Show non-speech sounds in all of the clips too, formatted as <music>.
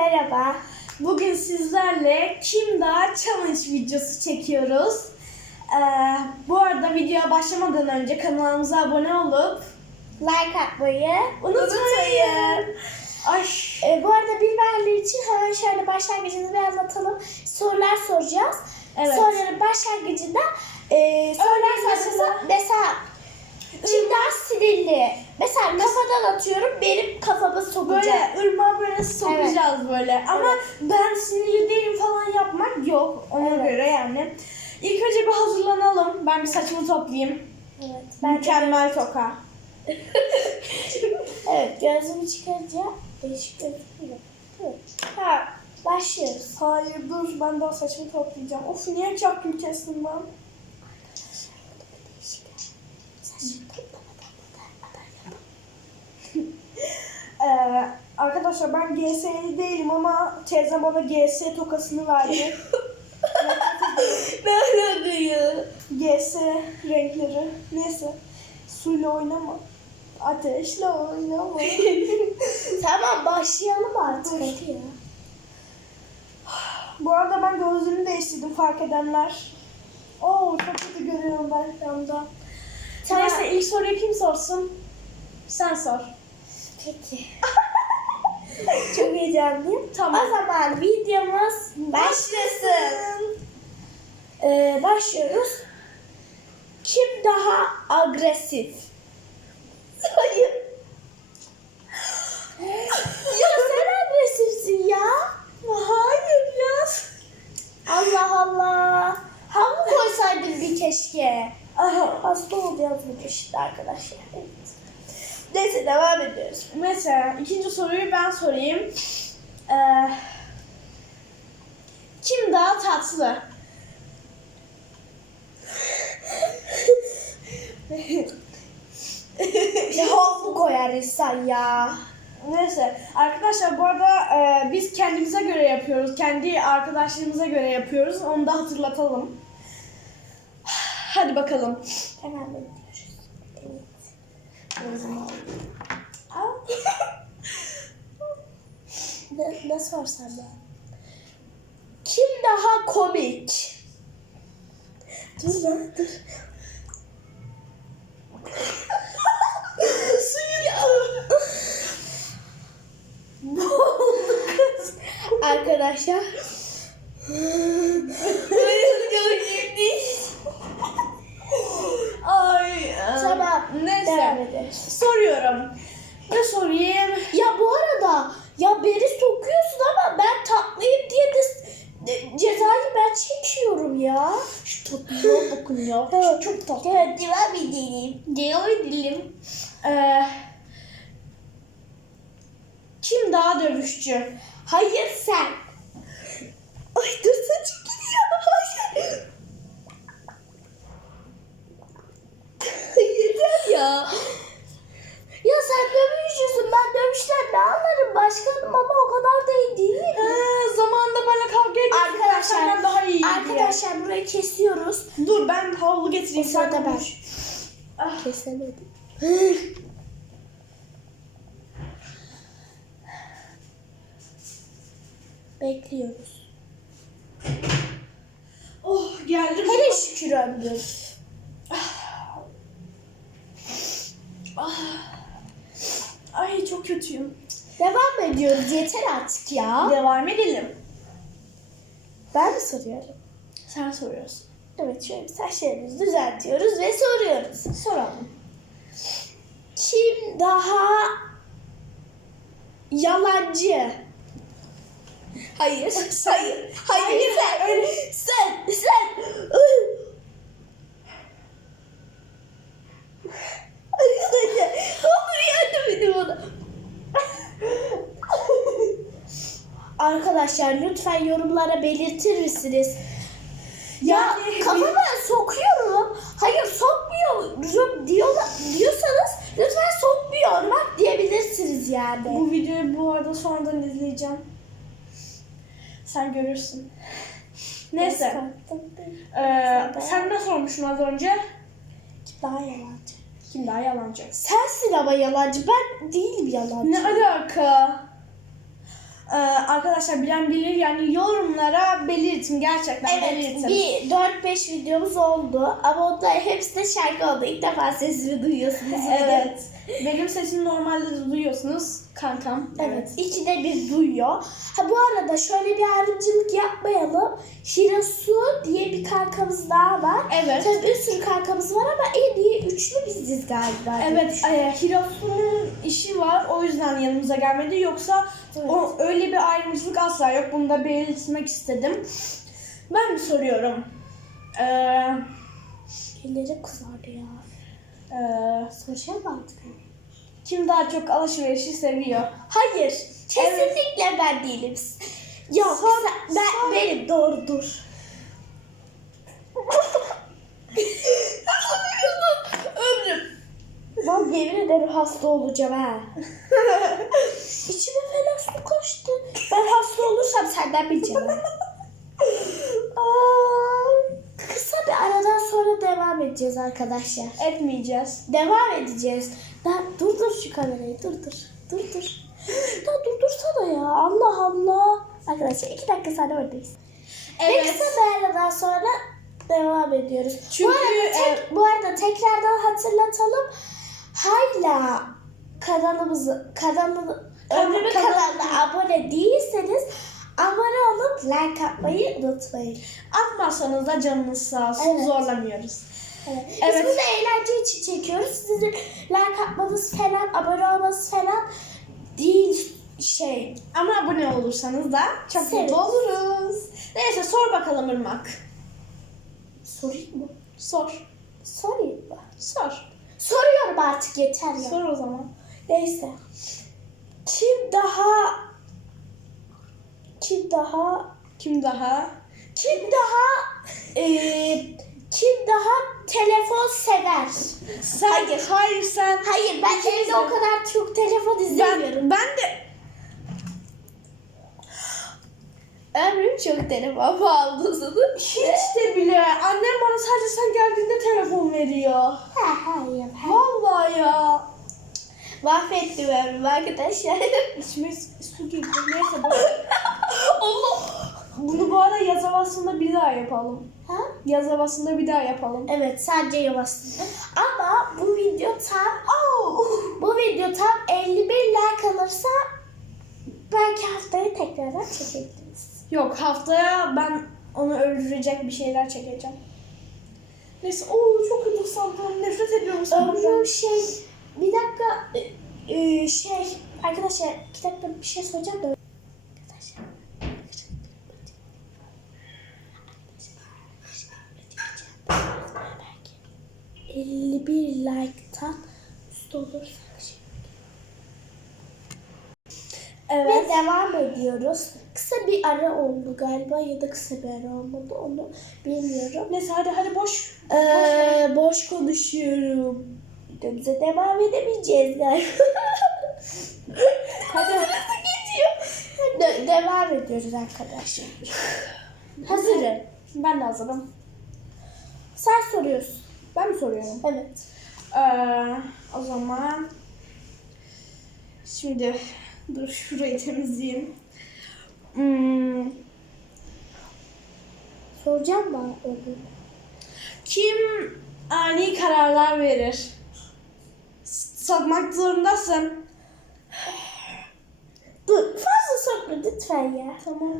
merhaba. Bugün sizlerle Kim Daha Challenge videosu çekiyoruz. Ee, bu arada videoya başlamadan önce kanalımıza abone olup Like atmayı unutmayın. Ay. Ee, bu arada bilmeyenler için hemen şöyle başlangıcını bir anlatalım. Sorular soracağız. Evet. Soruların başlangıcında e, sorular soracağız. Mesela kimden sinirli? Mesela kafadan atıyorum benim kafamı sokacak. Böyle ırmağa böyle sokacağız böyle. Ama ben sinirli değilim falan yapmak yok. Ona Evet. göre yani. İlk önce bir hazırlanalım. Ben bir saçımı toplayayım. Evet. Ben Mükemmel toka. <laughs> Evet gözümü çıkarınca değişik gözüküyor. Evet. Ha, Başlıyoruz. hayır dur ben daha saçımı toplayacağım. Of niye çaktım kestim ben? Saçımı toplamadan modern yapalım. Ee, arkadaşlar ben GS'li değilim ama teyzem bana GS tokasını verdi. Ne alakayı? GS renkleri. Neyse. Suyla oynama. Ateşle oynama. <laughs> Tamam başlayalım artık hadi ya. <sighs> Bu arada ben gözlüğümü değiştirdim fark edenler. Oo çok kötü görüyorum ben şu anda. Tamam. Neyse ilk soruyu kim sorsun? Sen sor. Peki. <laughs> Çok heyecanlıyım. Tamam. O zaman videomuz başlasın. Ee, başlıyoruz. Kim daha agresif? Hayır. ya sen agresifsin ya. Hayır ya. Allah Allah. Havlu koysaydın bir keşke. Aha. Hasta oldu yazmış işte arkadaşlar. Evet. Neyse devam ediyoruz. Mesela ikinci soruyu ben sorayım. Ee, kim daha tatlı? Ya havlu koyar insan ya. Neyse arkadaşlar bu arada e, biz kendimize göre yapıyoruz. Kendi arkadaşlarımıza göre yapıyoruz. Onu da hatırlatalım. Hadi bakalım. Hemen bekliyoruz. Evet. Ne, ne sorsam ben? Kim daha komik? Dur lan dur. <laughs> Suyu Boğuldu <laughs> kız. Arkadaşlar. Tamam. Neyse. Devam ederiz. Soruyorum. Ne sorayım? Ya bu arada ya beni sokuyorsun ama ben tatlıyım diye de de- cezayı ben çekiyorum ya. Şu tatlıya bakın ya. <laughs> Evet. Çok tatlı. Evet devam edelim. Devam edelim. Ee, kim daha dövüşçü? Hayır sen. Ay dur saçım gidiyor. Hayır. Yeter ya. Ya sen dövüşüyorsun. Ben dövüşten ne anlarım başkanım ama o kadar da iyi değil. Ee, zamanında bana kavga etmişsin. Arkadaşlar, senden daha iyi Arkadaşlar burayı kesiyoruz. Dur ben havlu getireyim. O sırada ben. Ah, Kesemedim. Bekliyoruz. oh geldim. Hele şükür ömrüm. Ay çok kötüyüm. Devam ediyoruz. Yeter artık ya. Devam edelim. Ben mi soruyorum? Sen soruyorsun. Evet şöyle saçlarımızı düzeltiyoruz ve soruyoruz. Soralım. Kim daha yalancı? Hayır. Hayır. Hayır. sen. Sen. Sen. Arkadaşlar. Arkadaşlar lütfen yorumlara belirtir misiniz? Ya Yani- kafama sokuyorum. Hayır sokmuyorum diyorlar, diyorsanız lütfen sokmuyorum bak diyebilirsiniz yani. Bu videoyu bu arada sonradan izleyeceğim. Sen görürsün. Neyse. Ee, sen ne sormuştun az önce? Daha yalancı. Kim daha yalancı? Sensin ama yalancı. Ben değilim yalancı. Ne alaka? Ee, arkadaşlar bilen bilir yani yorumlara belirtin gerçekten Evet belirtin. bir 4-5 videomuz oldu ama onlar hepsi de şarkı oldu. İlk defa sesimi duyuyorsunuz. Evet. Benim sesimi normalde de duyuyorsunuz kankam. Evet. İkide bir duyuyor. Ha bu arada şöyle bir ayrımcılık yapmayalım. Hirasu diye bir kankamız daha var. Evet. Tabii bir sürü kankamız var ama en iyi üçlü biziz galiba. Evet, e, Hirasu'nun işi var. O yüzden yanımıza gelmedi. Yoksa Evet. o öyle bir ayrımcılık asla yok. Bunu da belirtmek istedim. Ben bir soruyorum. Ee, Elleri kızardı ya. e, Soracağım mı artık? kim daha çok alışverişi seviyor? Hayır. Kesinlikle ben değilim. Yok Sor- sen- ben, sor. benim doğrudur. <laughs> Ben yemin ederim hasta olacağım ha. <laughs> İçime falan su kaçtı. Ben hasta olursam senden bileceğim. <laughs> Kısa bir aradan sonra devam edeceğiz arkadaşlar. Etmeyeceğiz. Devam edeceğiz. Ben durdur şu kamerayı durdur. Durdur. Şuradan durdursana ya. Allah Allah. Arkadaşlar iki dakika sonra oradayız. Ve kısa bir aradan sonra devam ediyoruz. Çünkü, bu, arada tek, e, bu arada tekrardan hatırlatalım. Hala kanalımızı kanalı öbür kanal- kanalına abone değilseniz abone olup like atmayı unutmayın. Atmazsanız da canınız sağ olsun. Evet. Zorlamıyoruz. Evet. Evet. Biz bunu eğlence için çekiyoruz. Sizin like atmanız falan, abone olmanız falan değil şey. Ama abone olursanız da çok Severiz. mutlu oluruz. Neyse sor bakalım Irmak. Sorayım mı? Sor. Sorayım mı? Sor. Soruyorum artık yeter ya. Sor o zaman. Neyse. Kim daha kim daha Kim daha? kim daha eee, kim daha telefon sever? Sen, Hayır. hayır sen. Hayır ben İkimiz evde de. o kadar çok telefon izlemiyorum. Ben, ben de Ömrüm çok telefon bağımlısıdır. hiç de bile. Annem bana sadece sen geldiğinde telefon veriyor. Ha, hayır. Vallahi ya. Mahvettim ömrümü arkadaşlar. İçime su girdi. Neyse. Allah. Bunu bu arada yaz havasında bir daha yapalım. Ha? Yaz havasında bir daha yapalım. Evet sadece yavaşsın. Ama bu video tam bu video tam 51 like alırsa belki haftaya tekrardan çekebiliriz. Yok haftaya ben onu öldürecek bir şeyler çekeceğim. Neyse ooo çok kötü sandım. Nefret ediyorum senden. Ömrüm şey bir dakika e, e, şey arkadaşlar iki dakika bir şey soracağım da arkadaşlar 51 like'tan üst olursak şey. Ve Evet. devam ediyoruz. Kısa bir ara oldu galiba ya da kısa bir ara olmadı onu bilmiyorum. Neyse hadi hadi boş. Ee, boş konuşuyorum. Videomuza devam edemeyeceğiz galiba. Hadi. <laughs> Nasıl geçiyor? De- devam ediyoruz arkadaşlar. Hazırım. Ben de hazırım. Sen soruyorsun. Ben mi soruyorum? Evet. Ee, o zaman şimdi dur şurayı temizleyeyim. Hmm, Soracağım mı? Kim ani kararlar verir? S- Sormak zorundasın. Dur fazla sorma lütfen ya. Tamam.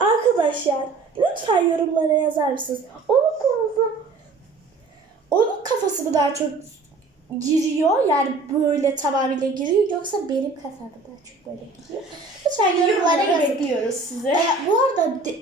Arkadaşlar lütfen yorumlara yazar mısınız? Onun kafası onun kafası mı daha çok giriyor yani böyle tamamıyla giriyor yoksa benim kafam mı daha çok böyle giriyor? Lütfen yorumlara yazın. bekliyoruz size. Ee, bu arada de-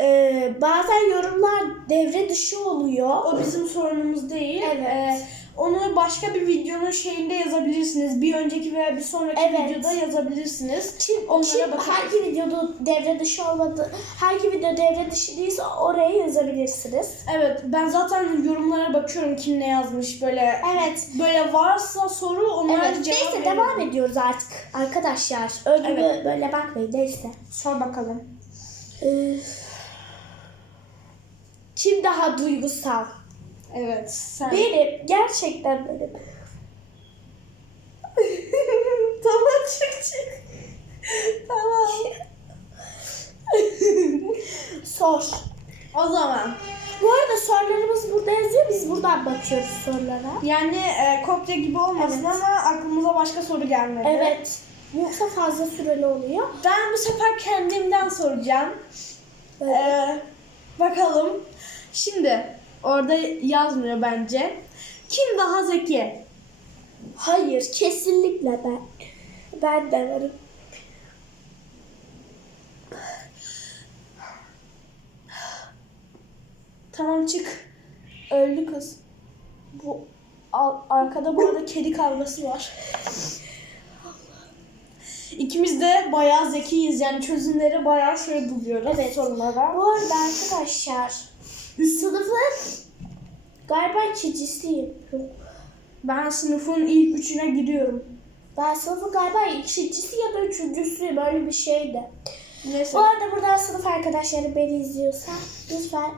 e, bazen yorumlar devre dışı oluyor. O bizim sorunumuz değil. Evet. Ee, onu başka bir videonun şeyinde yazabilirsiniz. Bir önceki veya bir sonraki Evet. videoda yazabilirsiniz. Kim, Onlara kim bakarız. hangi videoda devre dışı olmadı, hangi video devre dışı değilse oraya yazabilirsiniz. Evet, ben zaten yorumlara bakıyorum kim ne yazmış böyle. Evet. Böyle varsa soru onlara Evet, cevap neyse veriyorum. devam ediyoruz artık arkadaşlar. Önümü Evet. böyle bakmayın neyse. Sor bakalım. Ee, kim daha duygusal? Evet sen. Benim. Gerçekten benim. <laughs> tamam çık çık. tamam. Sor. O zaman. Bu arada sorularımız burada yazıyor. Biz buradan bakıyoruz sorulara. Yani e, kopya gibi olmasın Evet. ama aklımıza başka soru gelmedi. Evet. Yoksa fazla süreli oluyor. Ben bu sefer kendimden soracağım. Evet. Ee, bakalım. Şimdi orada yazmıyor bence. Kim daha zeki? Hayır, kesinlikle ben. Ben de varım. Tamam çık. Öldü kız. Bu al- arkada bu arada kedi kavgası var. İkimiz de bayağı zekiyiz yani çözümleri bayağı şöyle buluyoruz Evet. sorunlara. Bu arada arkadaşlar, sınıfın galiba ikincisiyim. Yok. Ben sınıfın ilk üçüne giriyorum. Ben sınıfın galiba ikincisi ya da üçüncüsü böyle bir şeydi. Neyse Bu arada buradan sınıf arkadaşlarım beni izliyorsa lütfen,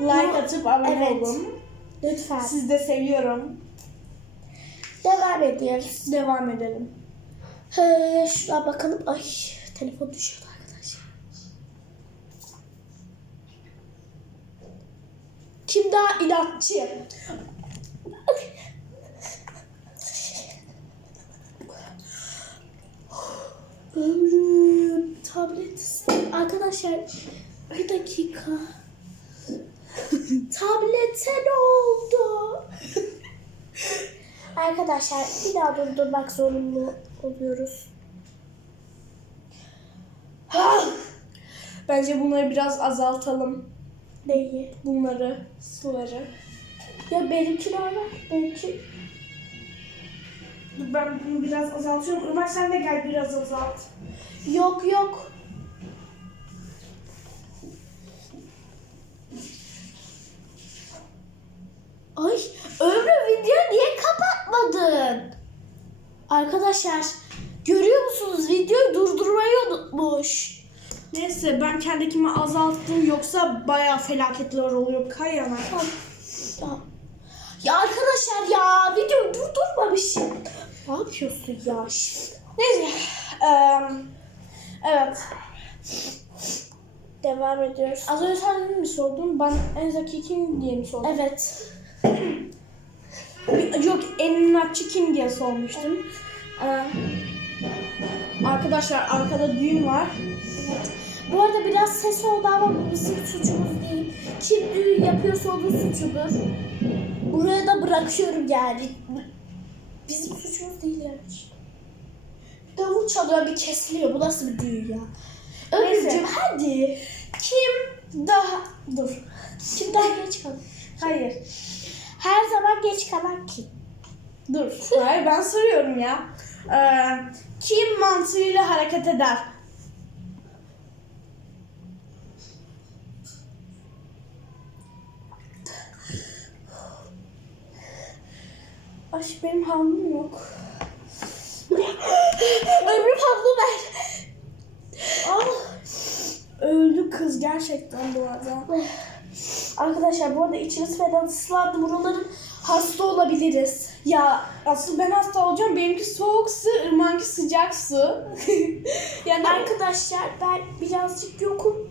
like atıp abone Evet. olun. lütfen Sizi de seviyorum. devam ediyoruz. Devam edelim. He, şuna bakalım. Ay telefon düşüyordu arkadaşlar. Kim daha inatçı? Ömrüm tablet arkadaşlar bir dakika tablete ne oldu arkadaşlar bir daha durdurmak zorunda oluyoruz Bence bunları biraz azaltalım. Neyi Bunları, suları. ya benimki normal benimki Dur ben bunu biraz azaltıyorum. Ömer sen de gel biraz azalt. yok yok Ay ömrü video niye kapatmadın? Arkadaşlar görüyor musunuz videoyu durdurmayı unutmuş. Neyse ben kendikimi azalttım yoksa bayağı felaketler oluyor. Kay yana. Ya, arkadaşlar ya videoyu durdurmamışım. Ne yapıyorsun ya? Neyse. eee, evet. Devam ediyoruz. Az önce sen mi sordun? Ben en zeki kim diye mi sordum? Evet. Yok en inatçı kim diye sormuştum. Eee, arkadaşlar arkada düğün var. Evet. Bu arada biraz ses oldu ama bu bizim suçumuz değil. Kim düğün yapıyorsa onun suçudur. Buraya da bırakıyorum yani. Bizim suçumuz değil yani. Davul çalıyor bir kesiliyor. Bu nasıl bir düğün ya? Ömürcüğüm hadi. Kim daha... Dur. Kim daha geç kalır? Hayır. Her zaman geç kalan kim? Dur. Hayır ben soruyorum ya. Eee, kim mantığıyla hareket eder? Ay benim havlum yok. <laughs> Ömrüm havlu ver. Ah. Öldü kız gerçekten bu arada. Arkadaşlar bu arada içimiz fena ıslandı. Buraların hasta olabiliriz. Ya asıl ben hasta olacağım. Benimki soğuk su, ırmanki sıcak su. <laughs> yani Arkadaşlar ben birazcık yokum.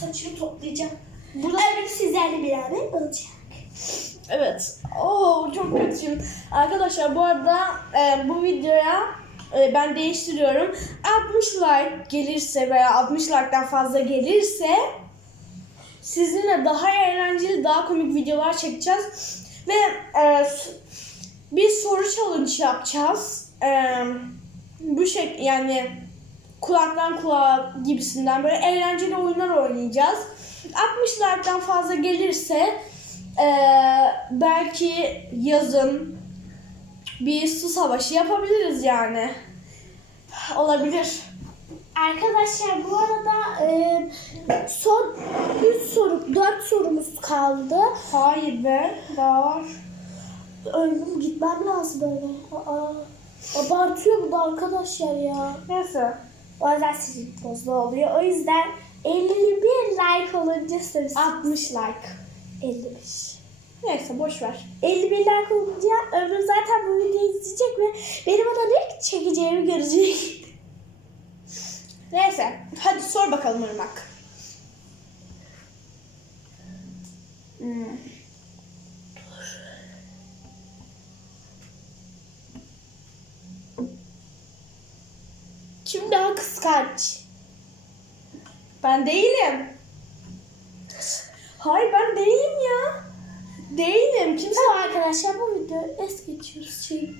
Saçımı toplayacağım. burada Ömrüm sizlerle beraber olacak. Evet. Oo çok kötüyüm. Arkadaşlar bu arada e, bu videoya e, ben değiştiriyorum. 60 like gelirse veya 60 like'dan fazla gelirse sizinle daha eğlenceli, daha komik videolar çekeceğiz. Ve e, bir soru challenge yapacağız. E, bu şey yani kulaktan kulağa gibisinden böyle eğlenceli oyunlar oynayacağız. 60 like'dan fazla gelirse ee, belki yazın bir su savaşı yapabiliriz yani. Olabilir. Arkadaşlar bu arada e, son 3 soru, 4 sorumuz kaldı. Hayır be. Daha var. Ömrüm gitmem lazım böyle. Aa, abartıyor bu da arkadaşlar ya. Neyse. Bazen sinir bozma oluyor. O yüzden 51 like olunca söz 60 like. 55. Neyse boş ver. 51 like olunca Ömrüm zaten bu videoyu izleyecek ve benim ona ne çekeceğimi görecek. <laughs> Neyse. Hadi sor bakalım Irmak. Hmm. Kim daha kıskanç? Ben değilim. Hayır ben değilim ya. Değilim. Kimse Tamam arkadaşlar bu videoyu es geçiyoruz. Şey.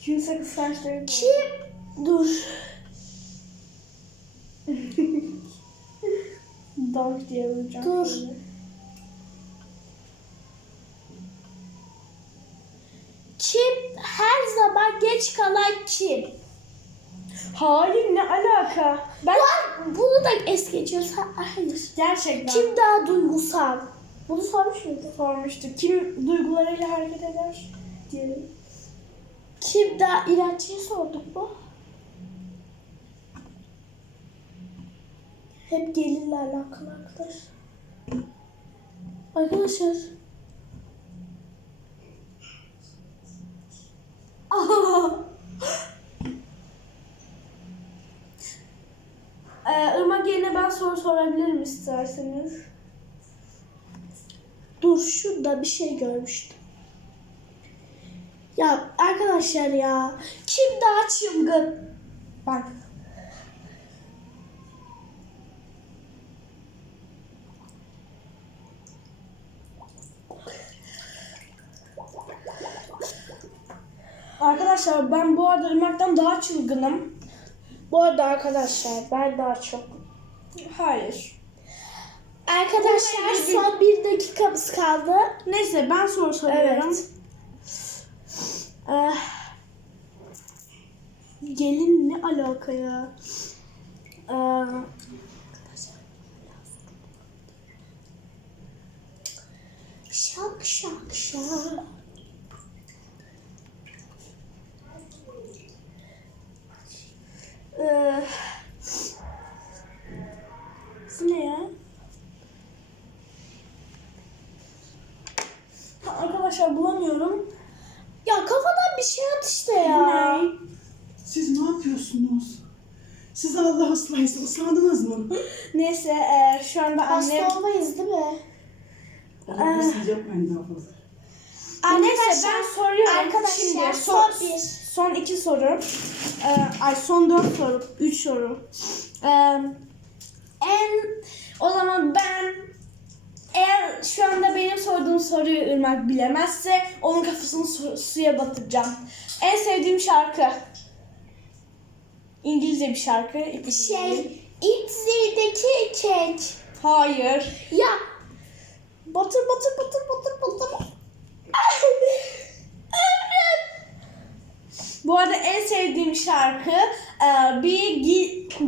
kimse kıskanç değil. Kim? Dur. <laughs> Dank diye vuracağım. Dur. şimdi. Kim her zaman geç kalan kim? Hayır ne alaka? Ben Var, bunu da es geçiyoruz. Ha- Hayır. gerçekten Kim daha duygusal? Bunu sormuş muydun? sormuştu. Kim duygularıyla hareket eder diye. Kim daha iğrençliği sorduk mu? Hep gelinle alakalı arkadaşlar. Arkadaşlar. Ee, Irmak yerine ben soru sorabilirim isterseniz. Dur şurada bir şey görmüştüm. Ya arkadaşlar ya. Kim daha çılgın? Ben. Arkadaşlar ben bu arada Irmak'tan daha çılgınım. Bu arada arkadaşlar ben daha çok. Hayır. Arkadaşlar son bir dakikamız kaldı. Neyse ben soru soruyorum. Evet. Eh, gelin ne alaka ya? Eh, Şak şak şak. eh, bu ne ya? Ha, Arkadaşlar bulamıyorum. Ya kafadan bir şey at işte ya. Ne? Siz ne yapıyorsunuz? Siz Allah ıslayısı ıslandınız mı? <laughs> Neyse eh, şu anda annem... Hasta olmayız değil mi? Allah siz yapmayın daha fazla. Neyse ben soruyorum. arkadaşlar, Şimdi son son, bir. Son iki soru. Ee, ay son dört soru. Üç soru. Ee, en o zaman ben eğer şu anda benim sorduğum soruyu Irmak bilemezse onun kafasını su- suya batıracağım. En sevdiğim şarkı. İngilizce bir şarkı. vereyim. Şey, İtzi'deki kek. Hayır. Ya batır batır batır batır batır. Bu arada en sevdiğim şarkı e, bir G,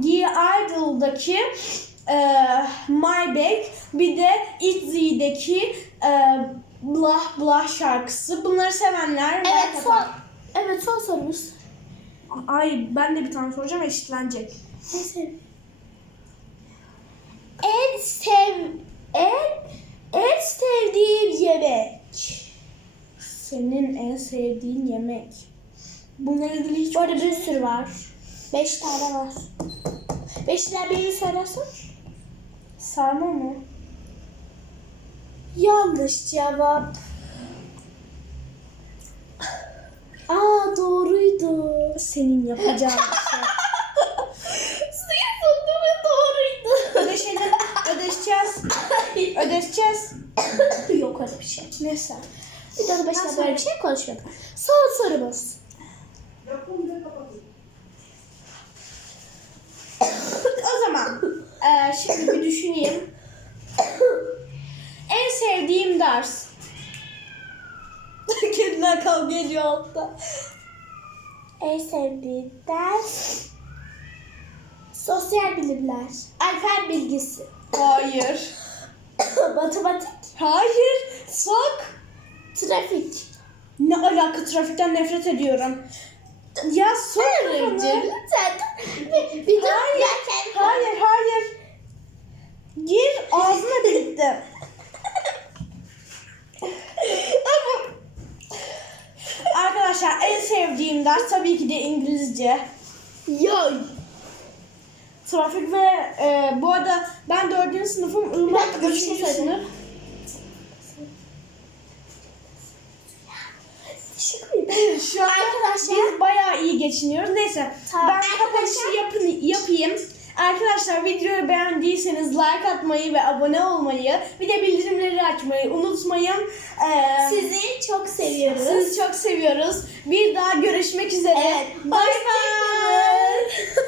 G Idol'daki e, My Bag bir de ITZY'deki e, Blah Blah şarkısı. Bunları sevenler Evet son, evet son sorumuz. Ay ben de bir tane soracağım eşitlenecek. En sev en sev en en sevdiğim yemek. Senin en sevdiğin yemek. Bununla ilgili hiç Bu arada bir sürü var. Beş tane var. Beşinden birini söylersen? Sarma mı? Yanlış cevap. Aa doğruydu. Senin yapacağın şey. <laughs> Suya soktum ve doğruydu. Ödeşelim. Ödeşeceğiz. Ödeşeceğiz. <coughs> Yok öyle bir şey. Neyse. Videonun başında böyle bir şey konuşmadım. Son sorumuz. Yapın ve kapatın. O zaman eee, şimdi bir düşüneyim. en sevdiğim ders. <laughs> Kediler kavga ediyor altta. En sevdiğim ders sosyal bilimler, alfen bilgisi, Hayır. <coughs> matematik, Hayır. Sok. trafik. Ne alaka trafikten nefret ediyorum. Ya sok Hayır, kafanı. Hayır. Hayır hayır. Gir ağzına delikti. Arkadaşlar en sevdiğim ders tabii ki de İngilizce. Ya Trafik ve e, bu arada ben dördüncü sınıfım, Irmak üçüncü sınıf. Şık? Şu an Arkadaşlar- biz bayağı iyi geçiniyoruz. Neyse Tamam. ben kapanışı yapın, yapayım. Arkadaşlar videoyu beğendiyseniz like atmayı ve abone olmayı bir de bildirimleri açmayı unutmayın. Ee, Sizi çok seviyoruz. sizi çok seviyoruz. Bir daha görüşmek üzere. Evet. Bay bay. Hoşçakalın. <laughs>